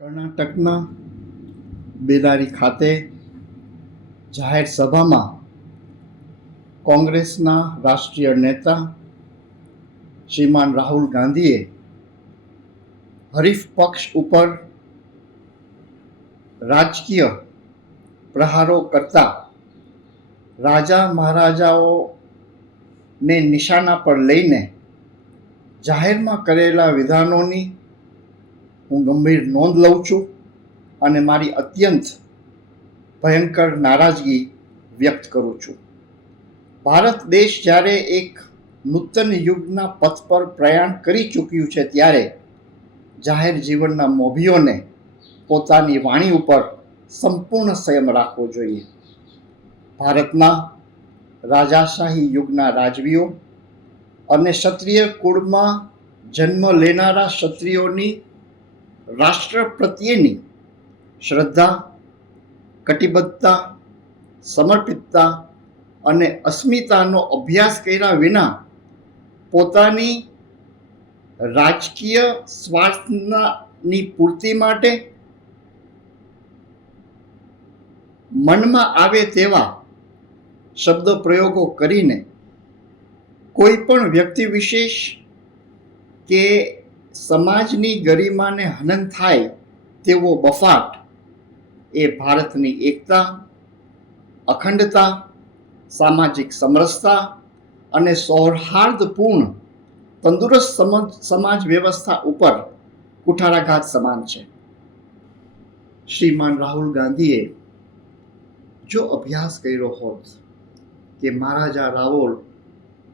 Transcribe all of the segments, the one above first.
કર્ણાટકના બેલારી ખાતે જાહેર સભામાં કોંગ્રેસના રાષ્ટ્રીય નેતા શ્રીમાન રાહુલ ગાંધીએ હરીફ પક્ષ ઉપર રાજકીય પ્રહારો કરતા રાજા મહારાજાઓને નિશાના પર લઈને જાહેરમાં કરેલા વિધાનોની હું ગંભીર નોંધ લઉં છું અને મારી અત્યંત ભયંકર નારાજગી વ્યક્ત કરું છું. ભારત દેશ જ્યારે એક નૂતન યુગના પથ પર પ્રયાણ કરી ચૂક્યું છે ત્યારે જાહેર જીવનના મોભીઓને પોતાની વાણી ઉપર સંપૂર્ણ સંયમ રાખવો જોઈએ. ભારતના રાજાશાહી યુગના રાજવીઓ અને ક્ષત્રિય કુળમાં જન્મ લેનારા ક્ષત્રિયોની રાષ્ટ્ર પ્રત્યેની શ્રદ્ધા, કટિબદ્ધતા, સમર્પિતતા અને અસ્મિતાનો અભ્યાસ કર્યા વિના પોતાની રાજકીય સ્વાર્થની પૂર્તિ માટે મનમાં આવે તેવા શબ્દ પ્રયોગો કરીને કોઈ પણ વ્યક્તિ વિશેષ કે સમાજની ગરિમાને હનન થાય તેવો બફાટ એ ભારતની એકતા, અખંડતા, સામાજિક સમરસતા અને સૌહાર્દપૂર્ણ તંદુરસ્ત સમાજ વ્યવસ્થા ઉપર કુઠારાઘાત સમાન છે. શ્રીમાન રાહુલ ગાંધીએ જો અભ્યાસ કર્યો હોત કે મહારાજા રાવોલ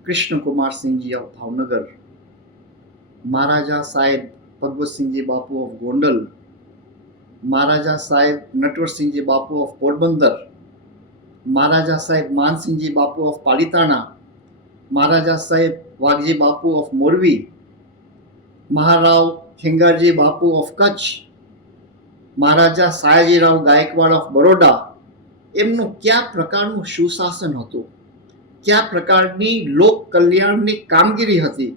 કૃષ્ણકુમારસિંહજી ઓફ ભાવનગર, મહારાજા સાહેબ ભગવતસિંહજી બાપુ ઓફ ગોંડલ, મહારાજા સાહેબ નટવરસિંહજી બાપુ ઓફ પોરબંદર, મહારાજા સાહેબ માનસિંહજી બાપુ ઓફ પાલિતાણા, મહારાજા સાહેબ વાઘજી બાપુ of Morbi, Maharao Khengarji Bapu of Kutch, Maharaja Sayajirao Gaekwad of Baroda, એમનું કયા પ્રકારનું સુશાસન હતું, કયા પ્રકારની લોક કલ્યાણની કામગીરી હતી,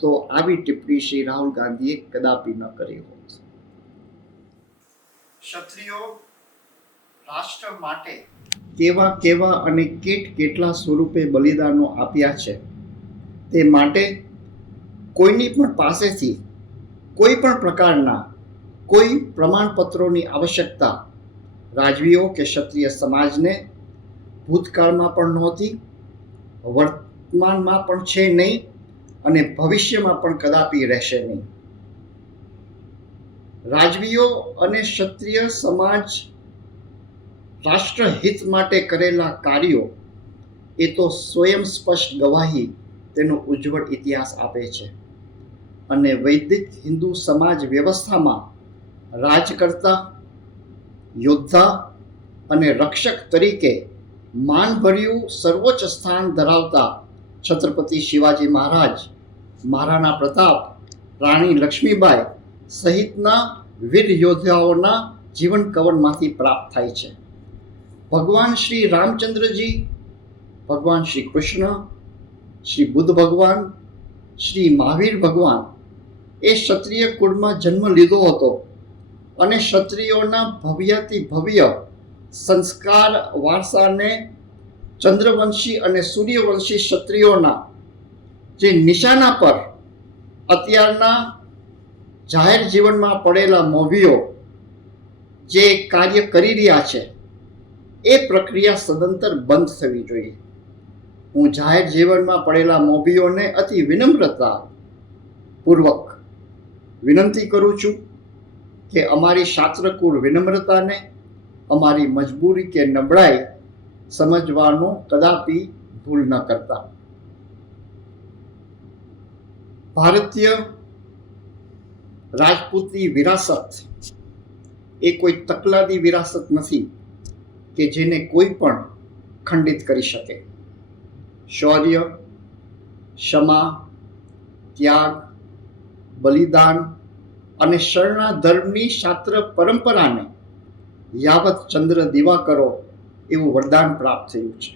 તો આવી ટિપ્પણી શ્રી રાહુલ ગાંધીએ કદાપી ન કરી હોત. ક્ષત્રિયો રાષ્ટ્ર માટે કેવા કેવા અને કેટલા સ્વરૂપે બલિદાનો આપ્યા છે તે માટે કોઈની પણ પાસેથી કોઈ પણ પ્રકારના કોઈ પ્રમાણપત્રોની આવશ્યકતા રાજવીઓ કે ક્ષત્રિય સમાજને ભૂતકાળમાં પણ નહોતી, વર્તમાનમાં પણ છે નહીં અને ભવિષ્યમાં પણ કદાપી રહેશે નહીં. રાજવીઓ અને ક્ષત્રિય સમાજ રાષ્ટ્રહિત માટે કરેલા કાર્યો એ તો સ્વયં સ્પષ્ટ ગવાહી તેનો ઉજ્જવળ ઇતિહાસ આપે છે અને વૈદિક હિન્દુ સમાજ વ્યવસ્થામાં રાજકર્તા, યોદ્ધા અને રક્ષક તરીકે માનભર્યું સર્વોચ્ચ સ્થાન ધરાવતા છત્રપતિ શિવાજી મહારાજ, મહારાણા પ્રતાપ, રાણી લક્ષ્મીબાઈ સહિતના વીર યોદ્ધાઓના જીવન કવનમાંથી પ્રાપ્ત થાય છે. ભગવાન શ્રી રામચંદ્રજી, ભગવાન શ્રી કૃષ્ણ, શ્રી બુદ્ધ ભગવાન, શ્રી મહાવીર ભગવાન એ ક્ષત્રિય કુળમાં જન્મ લીધો હતો અને ક્ષત્રિયોના ભવ્યાતિ ભવ્ય સંસ્કાર વારસાને ચંદ્રવંશી અને સૂર્યવંશી ક્ષત્રિયોના જે નિશાના પર અત્યારના જાહેર જીવનમાં પડેલા મોભીઓ જે કાર્ય કરી રહ્યા છે એ પ્રક્રિયા સદંતર બંધ થવી જોઈએ. હું જાહેર જીવનમાં પડેલા મોભીઓને અતિ વિનમ્રતા પૂર્વક વિનંતી કરું છું કે અમારી શાસ્ત્રકુળ વિનમ્રતાને અમારી મજબૂરી કે નબળાઈ સમજવાનો કદાપી ભૂલ ન કરતા. ભારતીય રાજપૂતી વિરાસત એ કોઈ તકલાદી વિરાસત નથી કે જેને કોઈ પણ ખંડિત કરી શકે. શૌર્ય, ક્ષમા, ત્યાગ, બલિદાન અને શરણાધર્મની શાસ્ત્ર પરંપરાને યાવત ચંદ્ર દીવા કરો એવું વરદાન પ્રાપ્ત થયું છે.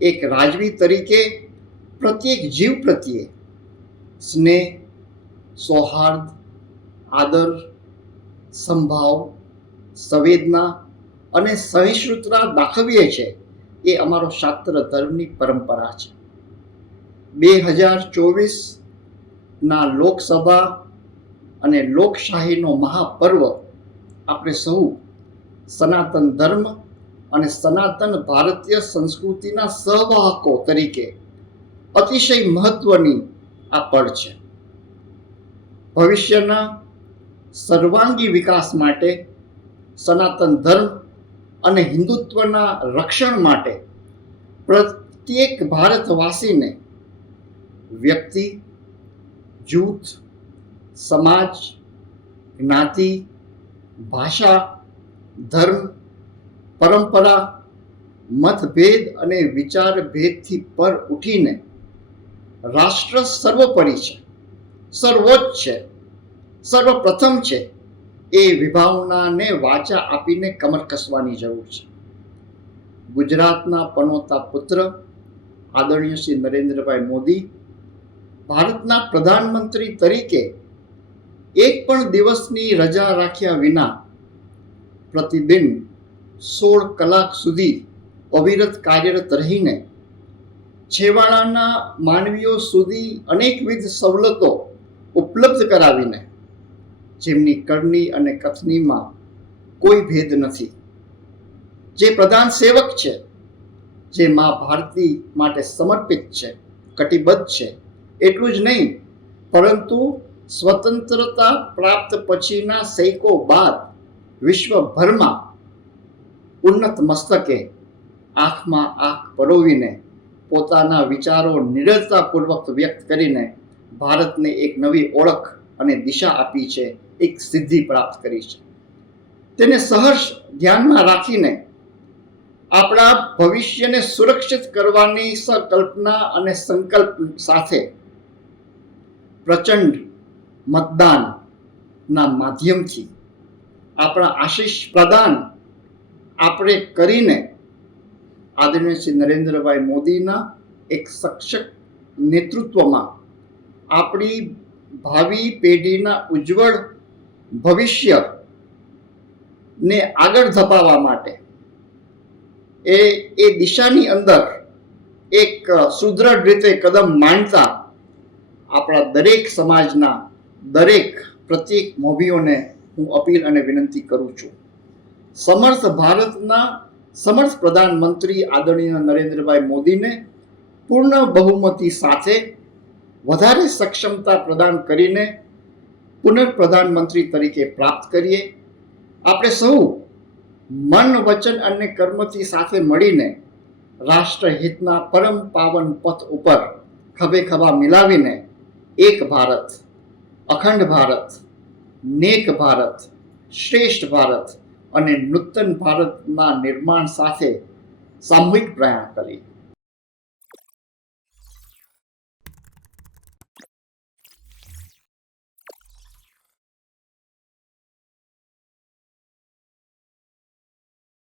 એક રાજવી તરીકે પ્રત્યેક જીવ પ્રત્યે સ્નેહ, સૌહાર્દ, આદર, સંભાવ, સંવેદના અને સહિષ્ણુતા દાખવીએ છીએ એ અમારો શાસ્ત્ર ધર્મની પરંપરા છે. 2024ના લોકસભા અને લોકશાહીનો મહાપર્વ આપણે સૌ સનાતન ધર્મ અને સનાતન ભારતીય સંસ્કૃતિના સહવાહકો તરીકે અતિશય મહત્વની આ પળ છે. ભવિષ્યના સર્વાંગી વિકાસ માટે, સનાતન ધર્મ અને હિન્દુત્વના રક્ષણ માટે પ્રત્યેક ભારતવાસીને વ્યક્તિ, જૂથ, સમાજ, જ્ઞાતિ, ભાષા, ધર્મ, પરંપરા, મતભેદ અને વિચારભેદથી પર ઉઠીને રાષ્ટ્ર સર્વોપરી છે, સર્વોચ્ચ છે, સર્વપ્રથમ છે એ વિભાવનાને વાચા આપીને કમર કસવાની જરૂર છે. ગુજરાતના પનોતા પુત્ર આદરણીય શ્રી નરેન્દ્રભાઈ મોદી ભારતના પ્રધાનમંત્રી તરીકે એક પણ દિવસની રજા રાખ્યા વિના પ્રતિદિન 16 કલાક સુધી અવિરત કાર્યરત રહીને છેવાડાના માનવીઓ સુધી અનેકવિધ સવલતો ઉપલબ્ધ કરાવીને, જેમની કરણી અને કથનીમાં કોઈ ભેદ નથી, જે પ્રધાન સેવક છે, જે મા ભારતી માટે સમર્પિત છે, કટિબદ્ધ છે, એટલું જ નહીં પરંતુ સ્વતંત્રતા પ્રાપ્ત પછીના સૈકો બાદ વિશ્વભરમાં ઉન્નત મસ્તકે આંખમાં આંખ પરોવીને પોતાના વિચારો નિડરતાપૂર્વક વ્યક્ત કરીને ભારતને એક નવી ઓળખ અને દિશા આપી છે, એક સિદ્ધિ પ્રાપ્ત કરી છે. તેને સહર્ષ ધ્યાનમાં રાખીને આપણા ભવિષ્યને સુરક્ષિત કરવાની સંકલ્પના અને સંકલ્પ સાથે પ્રચંડ મતદાનના માધ્યમથી આપણા આશીષ પ્રદાન આપણે કરીને આદરણીય શ્રી નરેન્દ્રભાઈ મોદીના એક સક્ષમ નેતૃત્વમાં આપણી ભાવિ પેઢીના ઉજ્જવળ ભવિષ્યને આગળ ધપાવવા માટે એ દિશાની અંદર એક સુદૃઢ રીતે કદમ માંડતા આપણા દરેક સમાજના દરેક પ્રત્યેક મોભીઓને હું અપીલ અને વિનંતી કરું છું. સમર્થ ભારતના સમર્થ પ્રધાનમંત્રી આદરણીય નરેન્દ્રભાઈ મોદીને પૂર્ણ બહુમતી સાથે વધારે સક્ષમતા પ્રદાન કરીને પુનઃપ્રધાનમંત્રી તરીકે પ્રાપ્ત કરીએ. આપણે સૌ મન, વચન અને કર્મથી સાથે મળીને રાષ્ટ્રહિતના પરમ પાવન પથ ઉપર ખભે ખભા મિલાવીને એક ભારત, અખંડ ભારત, નેક ભારત, શ્રેષ્ઠ ભારત અને નૂતન ભારતના નિર્માણ સાથે સામૂહિક પ્રયાણ કરીએ.